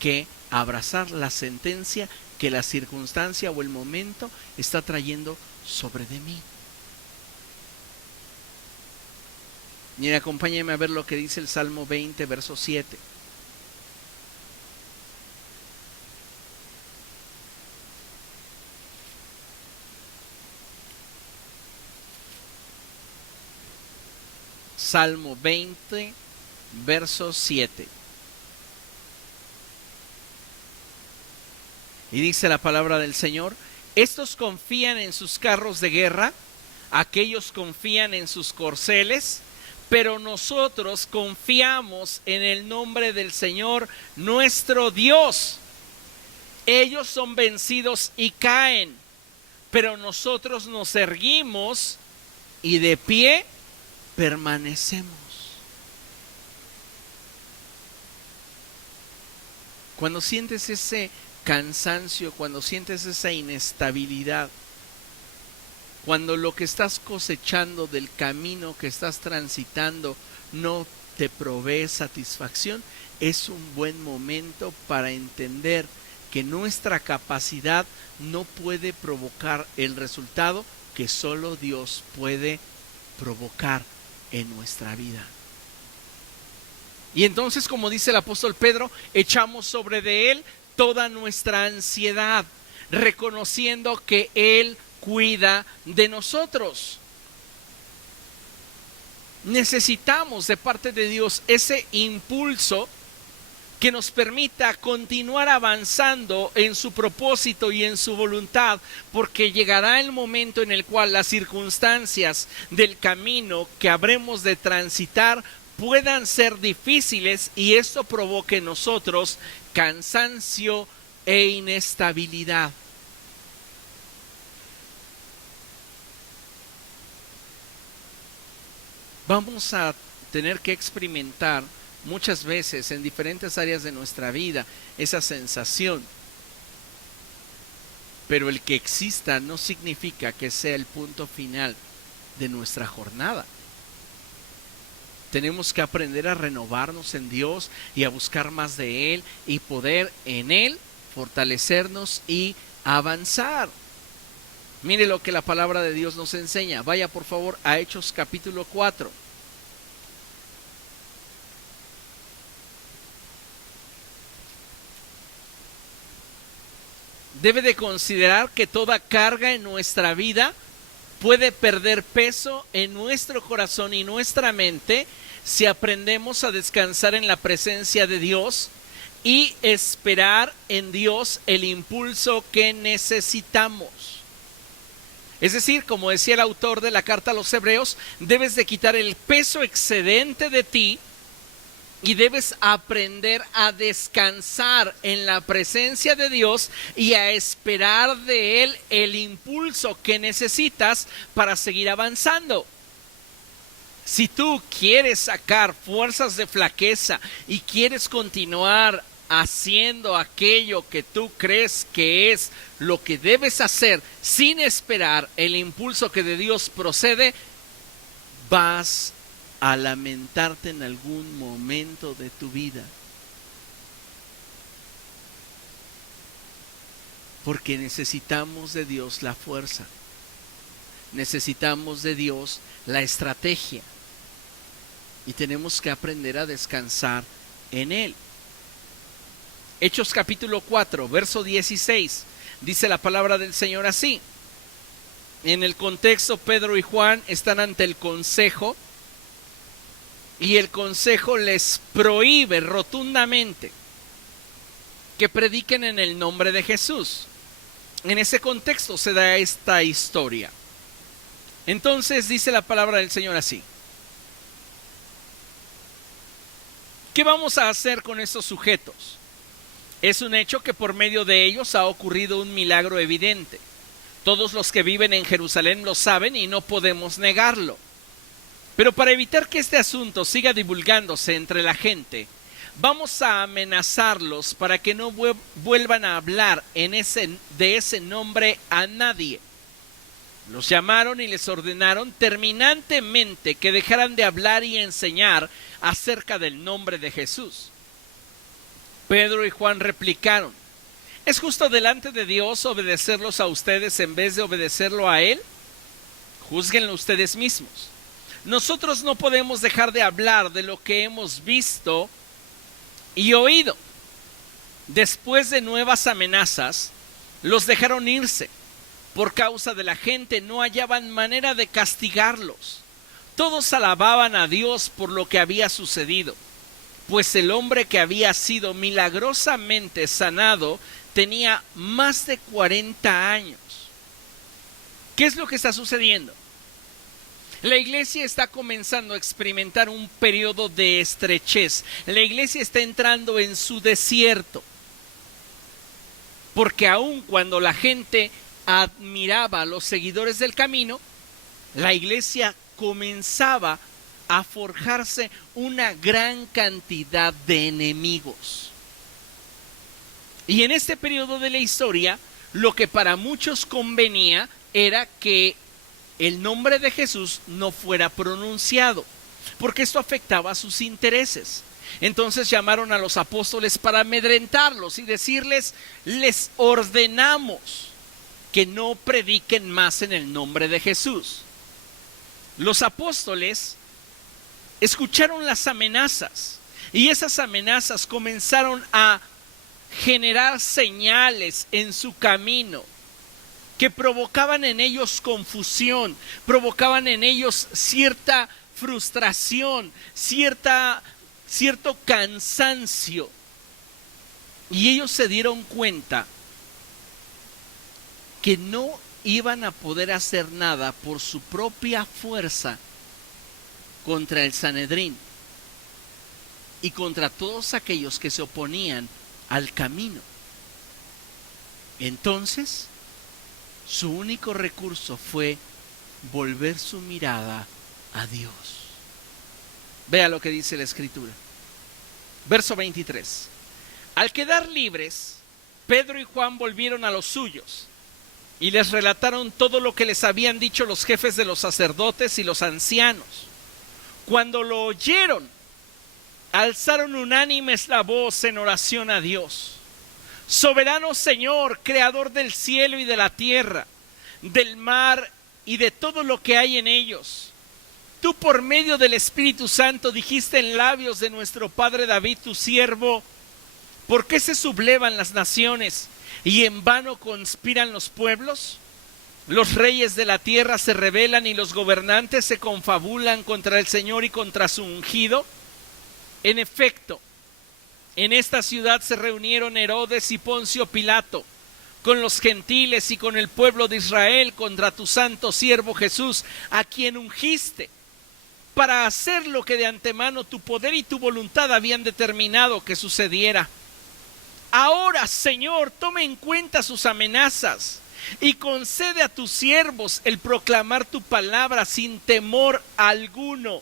que abrazar la sentencia que la circunstancia o el momento está trayendo sobre de mí. Y acompáñenme a ver lo que dice el Salmo 20, verso 7. Salmo 20, verso 7. Y dice la palabra del Señor: estos confían en sus carros de guerra, aquellos confían en sus corceles, pero nosotros confiamos en el nombre del Señor nuestro Dios. Ellos son vencidos y caen, pero nosotros nos erguimos y de pie permanecemos. Cuando sientes ese cansancio, cuando sientes esa inestabilidad, cuando lo que estás cosechando del camino que estás transitando no te provee satisfacción, es un buen momento para entender que nuestra capacidad no puede provocar el resultado que solo Dios puede provocar en nuestra vida. Y entonces, como dice el apóstol Pedro, echamos sobre de Él toda nuestra ansiedad, reconociendo que Él cuida de nosotros. Necesitamos de parte de Dios ese impulso que nos permita continuar avanzando en su propósito y en su voluntad, porque llegará el momento en el cual las circunstancias del camino que habremos de transitar puedan ser difíciles y esto provoque en nosotros cansancio e inestabilidad. Vamos a tener que experimentar muchas veces en diferentes áreas de nuestra vida esa sensación, pero el que exista no significa que sea el punto final de nuestra jornada. Tenemos que aprender a renovarnos en Dios y a buscar más de Él y poder en Él fortalecernos y avanzar. Mire lo que la palabra de Dios nos enseña. Vaya por favor a Hechos capítulo 4. Debe de considerar que toda carga en nuestra vida puede perder peso en nuestro corazón y nuestra mente si aprendemos a descansar en la presencia de Dios y esperar en Dios el impulso que necesitamos. Es decir, como decía el autor de la carta a los Hebreos, debes de quitar el peso excedente de ti y debes aprender a descansar en la presencia de Dios y a esperar de Él el impulso que necesitas para seguir avanzando. Si tú quieres sacar fuerzas de flaqueza y quieres continuar haciendo aquello que tú crees que es lo que debes hacer sin esperar el impulso que de Dios procede, vas a lamentarte en algún momento de tu vida. Porque necesitamos de Dios la fuerza. Necesitamos de Dios la estrategia. Y tenemos que aprender a descansar en Él. Hechos capítulo 4, verso 16. Dice la palabra del Señor así. En el contexto, Pedro y Juan están ante el consejo. Y el consejo les prohíbe rotundamente que prediquen en el nombre de Jesús. En ese contexto se da esta historia. Entonces dice la palabra del Señor así. ¿Qué vamos a hacer con estos sujetos? Es un hecho que por medio de ellos ha ocurrido un milagro evidente. Todos los que viven en Jerusalén lo saben y no podemos negarlo. Pero para evitar que este asunto siga divulgándose entre la gente, vamos a amenazarlos para que no vuelvan a hablar de ese nombre a nadie. Los llamaron y les ordenaron terminantemente que dejaran de hablar y enseñar acerca del nombre de Jesús. Pedro y Juan replicaron: ¿es justo delante de Dios obedecerlos a ustedes en vez de obedecerlo a Él? Júzguenlo ustedes mismos. Nosotros no podemos dejar de hablar de lo que hemos visto y oído. Después de nuevas amenazas, los dejaron irse. Por causa de la gente no hallaban manera de castigarlos. Todos alababan a Dios por lo que había sucedido, pues el hombre que había sido milagrosamente sanado tenía más de 40 años. ¿Qué es lo que está sucediendo? La iglesia está comenzando a experimentar un periodo de estrechez. La iglesia está entrando en su desierto. Porque aun cuando la gente admiraba a los seguidores del camino, la iglesia comenzaba a forjarse una gran cantidad de enemigos. Y en este periodo de la historia, lo que para muchos convenía era que el nombre de Jesús no fuera pronunciado, porque esto afectaba a sus intereses. Entonces llamaron a los apóstoles para amedrentarlos y decirles: les ordenamos que no prediquen más en el nombre de Jesús. Los apóstoles escucharon las amenazas y esas amenazas comenzaron a generar señales en su camino que provocaban en ellos confusión, provocaban en ellos cierta frustración, cierto cansancio. Y ellos se dieron cuenta que no iban a poder hacer nada por su propia fuerza contra el Sanedrín y contra todos aquellos que se oponían al camino. Entonces, su único recurso fue volver su mirada a Dios. Vea lo que dice la Escritura. Verso 23. Al quedar libres, Pedro y Juan volvieron a los suyos y les relataron todo lo que les habían dicho los jefes de los sacerdotes y los ancianos. Cuando lo oyeron, alzaron unánimes la voz en oración a Dios. Soberano Señor, creador del cielo y de la tierra, del mar y de todo lo que hay en ellos. Tú por medio del Espíritu Santo dijiste en labios de nuestro padre David, tu siervo: ¿por qué se sublevan las naciones y en vano conspiran los pueblos? Los reyes de la tierra se rebelan y los gobernantes se confabulan contra el Señor y contra su ungido. En efecto, en esta ciudad se reunieron Herodes y Poncio Pilato con los gentiles y con el pueblo de Israel contra tu santo siervo Jesús, a quien ungiste, para hacer lo que de antemano tu poder y tu voluntad habían determinado que sucediera. Ahora, Señor, toma en cuenta sus amenazas y concede a tus siervos el proclamar tu palabra sin temor alguno.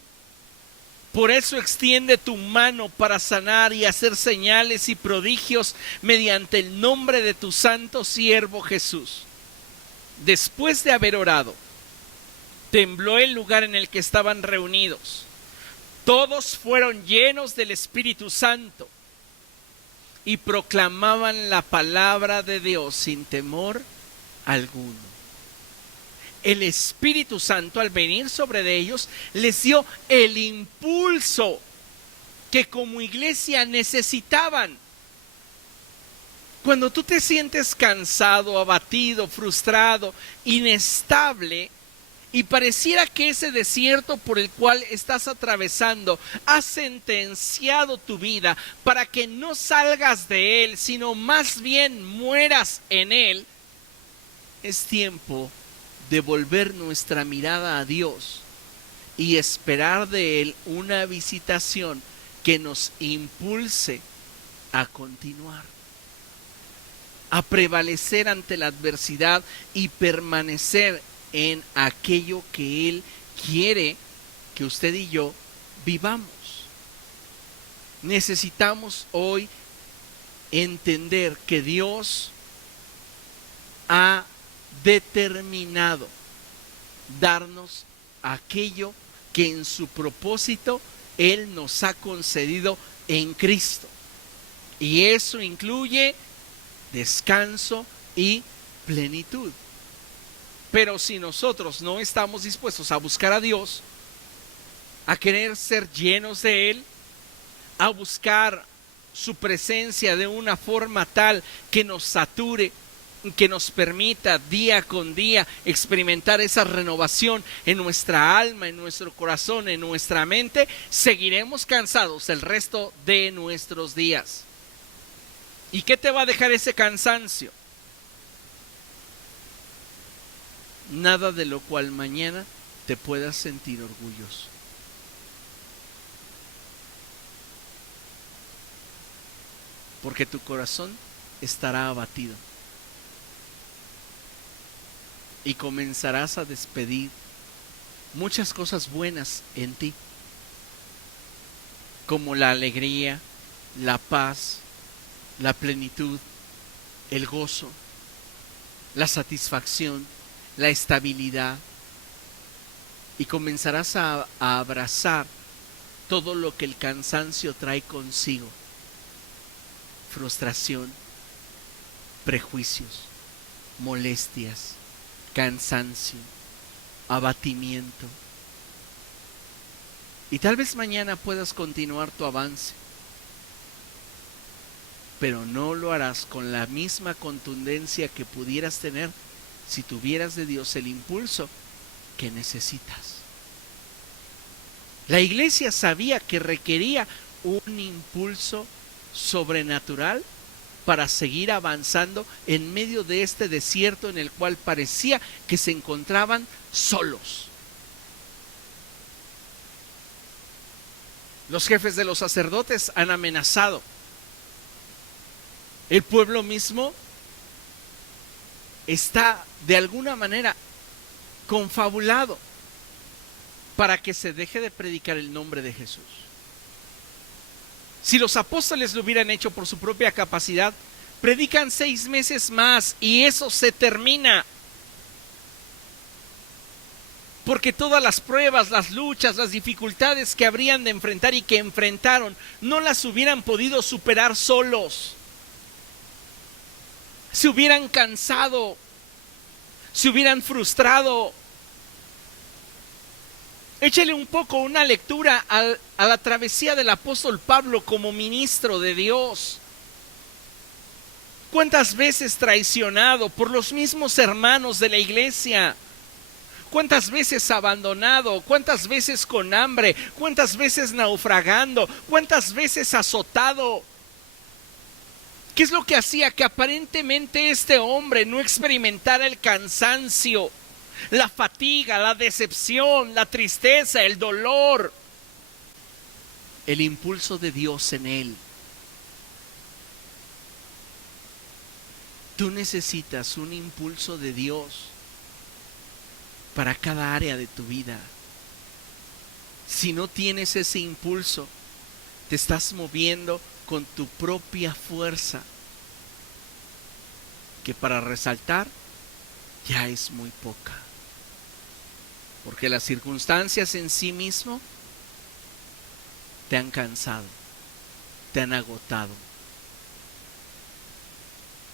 Por eso extiende tu mano para sanar y hacer señales y prodigios mediante el nombre de tu santo siervo Jesús. Después de haber orado, tembló el lugar en el que estaban reunidos. Todos fueron llenos del Espíritu Santo y proclamaban la palabra de Dios sin temor alguno. El Espíritu Santo, al venir sobre ellos, les dio el impulso que como iglesia necesitaban. Cuando tú te sientes cansado, abatido, frustrado, inestable, y pareciera que ese desierto por el cual estás atravesando ha sentenciado tu vida para que no salgas de él, sino más bien mueras en él, es tiempo de volver nuestra mirada a Dios y esperar de Él una visitación que nos impulse a continuar, a prevalecer ante la adversidad y permanecer en aquello que Él quiere que usted y yo vivamos. Necesitamos hoy entender que Dios ha determinado darnos aquello que en su propósito Él nos ha concedido en Cristo. Y eso incluye descanso y plenitud. Pero si nosotros no estamos dispuestos a buscar a Dios, a querer ser llenos de Él, a buscar su presencia de una forma tal que nos sature, que nos permita día con día experimentar esa renovación en nuestra alma, en nuestro corazón, en nuestra mente, seguiremos cansados el resto de nuestros días. ¿Y qué te va a dejar ese cansancio? Nada de lo cual mañana te puedas sentir orgulloso. Porque tu corazón estará abatido. Y comenzarás a despedir muchas cosas buenas en ti, como la alegría, la paz, la plenitud, el gozo, la satisfacción, la estabilidad. Y comenzarás a abrazar todo lo que el cansancio trae consigo. Frustración, prejuicios, molestias, cansancio, abatimiento. Y tal vez mañana puedas continuar tu avance, pero no lo harás con la misma contundencia que pudieras tener si tuvieras de Dios el impulso que necesitas. La iglesia sabía que requería un impulso sobrenatural para seguir avanzando en medio de este desierto en el cual parecía que se encontraban solos. Los jefes de los sacerdotes han amenazado. El pueblo mismo está de alguna manera confabulado para que se deje de predicar el nombre de Jesús. Si los apóstoles lo hubieran hecho por su propia capacidad, predican 6 meses más y eso se termina. Porque todas las pruebas, las luchas, las dificultades que habrían de enfrentar y que enfrentaron, no las hubieran podido superar solos. Se hubieran cansado, se hubieran frustrado. Échale un poco una lectura a la travesía del apóstol Pablo como ministro de Dios. ¿Cuántas veces traicionado por los mismos hermanos de la iglesia? ¿Cuántas veces abandonado? ¿Cuántas veces con hambre? ¿Cuántas veces naufragando? ¿Cuántas veces azotado? ¿Qué es lo que hacía que aparentemente este hombre no experimentara el cansancio, la fatiga, la decepción, la tristeza, el dolor? El impulso de Dios en él. Tú necesitas un impulso de Dios para cada área de tu vida. Si no tienes ese impulso, te estás moviendo con tu propia fuerza, que para resaltar ya es muy poca. Porque las circunstancias en sí mismo te han cansado, te han agotado.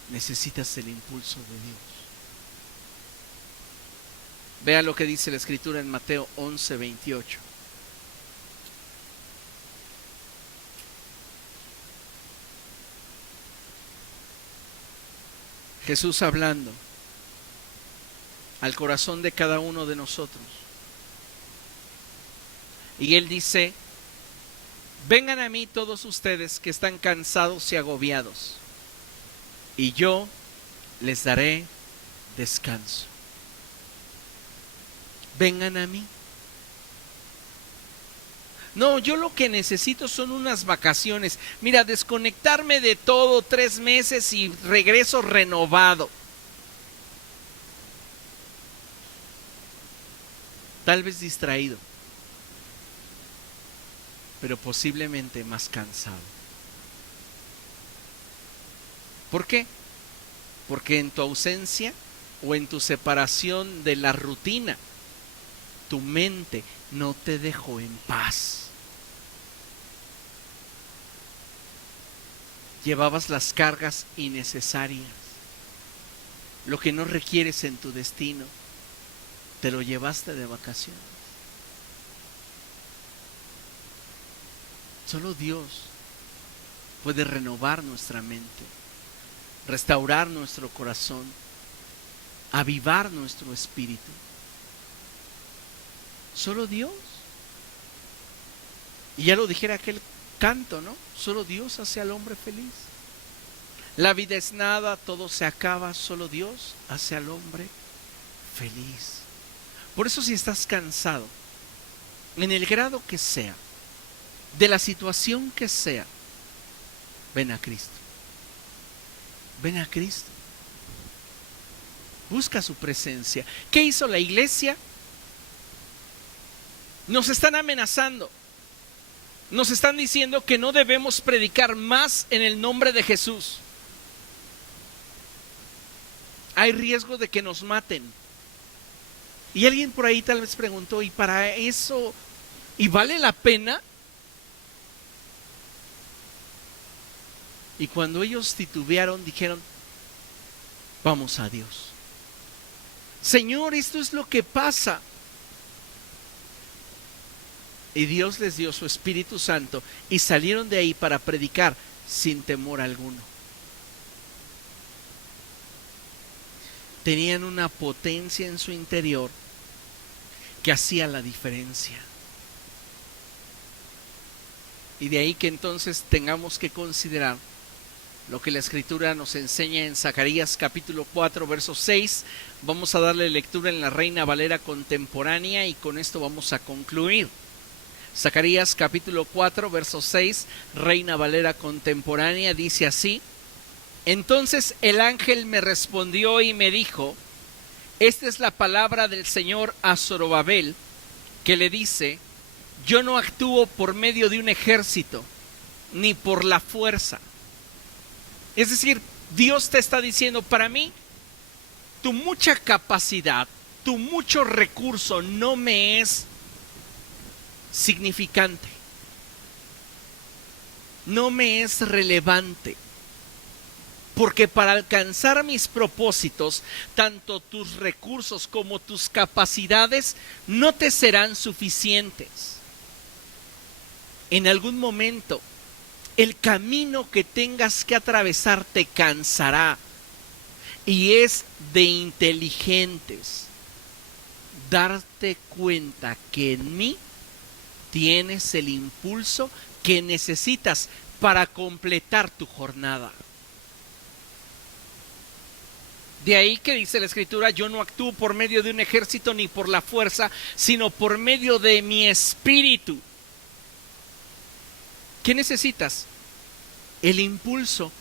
Necesitas el impulso de Dios. Vea lo que dice la Escritura en Mateo 11:28. Jesús hablando al corazón de cada uno de nosotros. Y Él dice: vengan a mí todos ustedes que están cansados y agobiados, y yo les daré descanso. Vengan a mí. No, yo lo que necesito son unas vacaciones. Mira, desconectarme de todo 3 meses y regreso renovado. Tal vez distraído, pero posiblemente más cansado. ¿Por qué? Porque en tu ausencia o en tu separación de la rutina, tu mente no te dejó en paz. llevabas las cargas innecesarias. Lo que no requieres en tu destino, te lo llevaste de vacaciones. Solo Dios puede renovar nuestra mente, restaurar nuestro corazón, avivar nuestro espíritu. Solo Dios. Y ya lo dijera aquel canto, ¿no? Solo Dios hace al hombre feliz. La vida es nada, todo se acaba, solo Dios hace al hombre feliz. Por eso, si estás cansado, en el grado que sea, de la situación que sea, ven a Cristo. Ven a Cristo. Busca su presencia. ¿Qué hizo la iglesia? Nos están amenazando. Nos están diciendo que no debemos predicar más en el nombre de Jesús. Hay riesgo de que nos maten. Y alguien por ahí tal vez preguntó, ¿y para eso? ¿Y vale la pena? Y cuando ellos titubearon, dijeron, vamos a Dios. Señor, esto es lo que pasa. Y Dios les dio su Espíritu Santo y salieron de ahí para predicar sin temor alguno. Tenían una potencia en su interior que hacía la diferencia. Y de ahí que entonces tengamos que considerar lo que la Escritura nos enseña en Zacarías capítulo 4, verso 6. Vamos a darle lectura en la Reina Valera contemporánea y con esto vamos a concluir. Zacarías capítulo 4, verso 6, Reina Valera contemporánea, dice así: Entonces el ángel me respondió y me dijo, esta es la palabra del Señor a Zorobabel, que le dice, yo no actúo por medio de un ejército, ni por la fuerza. Es decir, Dios te está diciendo, para mí, tu mucha capacidad, tu mucho recurso no me es significante, no me es relevante, porque para alcanzar mis propósitos, tanto tus recursos como tus capacidades no te serán suficientes. En algún momento, el camino que tengas que atravesar te cansará, y es de inteligentes darte cuenta que en mí tienes el impulso que necesitas para completar tu jornada. De ahí que dice la Escritura, yo no actúo por medio de un ejército ni por la fuerza, sino por medio de mi espíritu. ¿Qué necesitas? El impulso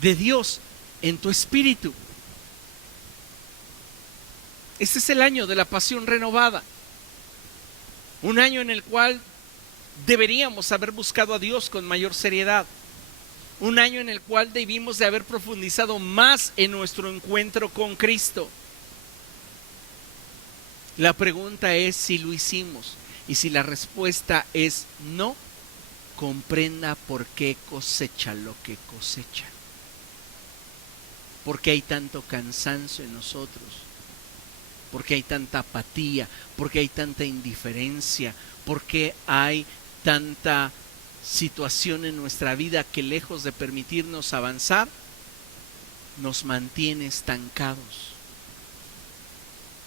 de Dios en tu espíritu. Este es el año de la pasión renovada. Un año en el cual deberíamos haber buscado a Dios con mayor seriedad. Un año en el cual debimos de haber profundizado más en nuestro encuentro con Cristo. La pregunta es si lo hicimos. Y si la respuesta es no, comprenda por qué cosecha lo que cosecha. ¿Por qué hay tanto cansancio en nosotros? ¿Por qué hay tanta apatía? ¿Por qué hay tanta indiferencia? ¿Por qué hay tanta situación en nuestra vida que lejos de permitirnos avanzar, nos mantiene estancados?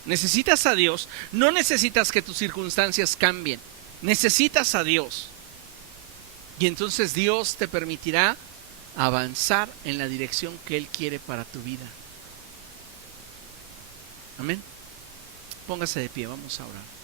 Necesitas a Dios, no necesitas que tus circunstancias cambien, necesitas a Dios. Y entonces Dios te permitirá avanzar en la dirección que Él quiere para tu vida. Amén. Póngase de pie, vamos a orar.